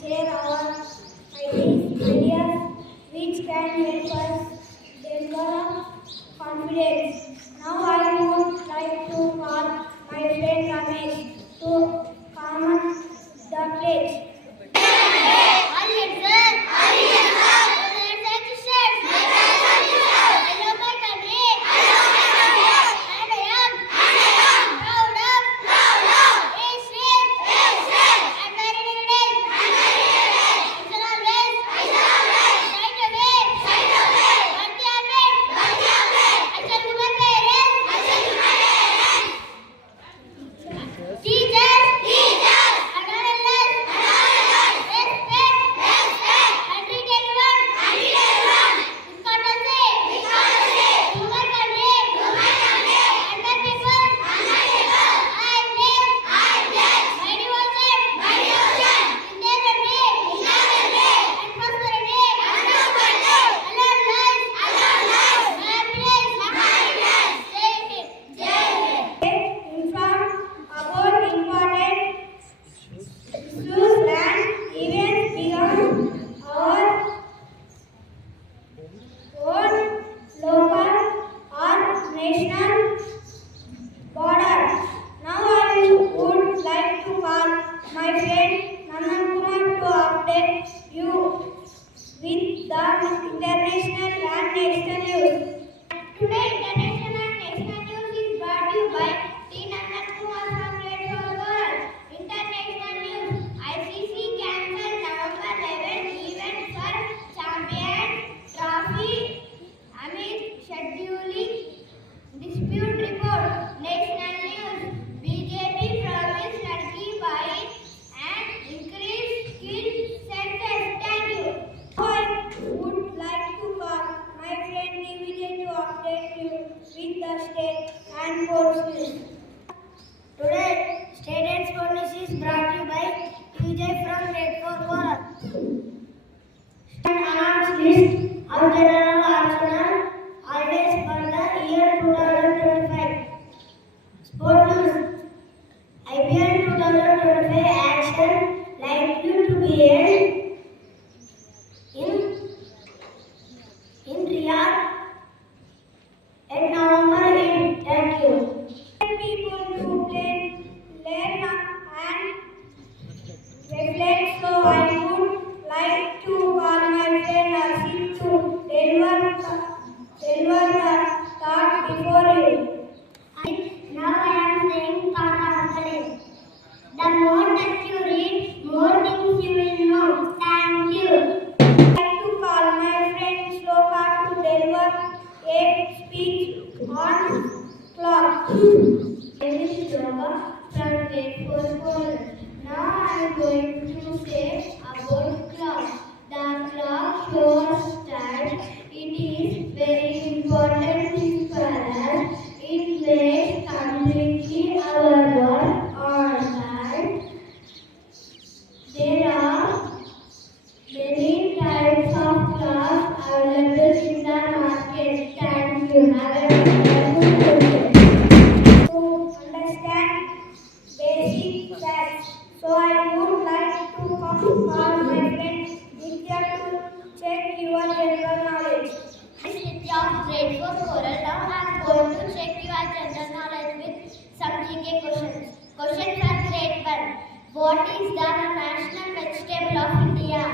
Share our ideas which can help us develop confidence. Now I would like to call my friend Ramesh to comment the pledge. With the international and national news. Today, international and national news is brought to you by T. Nandan Kumar from Red Hole World. International news: ICC cancelled November 11 event for Champions Trophy amid scheduling dispute report. National news: BJP promised Ladki Bai and increased skill centers. Thank you. I would like to call my friend DVD to update you with the state and sports news. Today, state and sports news is brought to you by DJ from Red Fort World. Announced list of general Arsenal holidays for the year 2025. Sport news: IPL 2025 action likely to be held in Riyadh at November 8. Thank you. People to learn and reflect, so I would like to call my friend Asif to deliver the thought before you. Now I am saying thought today. The more that you read, more things you will know. Thank you. A speech on clock. This is Yoga from Red Fort World. Now I am going to say about clock. The clock shows that it is very important thing for us. It makes completely our work on time. There are many types of clocks available in the market. Thank you. Have a to understand basic facts, so I would like to call my friend Nitya to check your general knowledge. This is Nitya of Grade 4 Coral. Now I am going to check your general knowledge with some GK questions. Question for Grade 1. What is the national vegetable of India?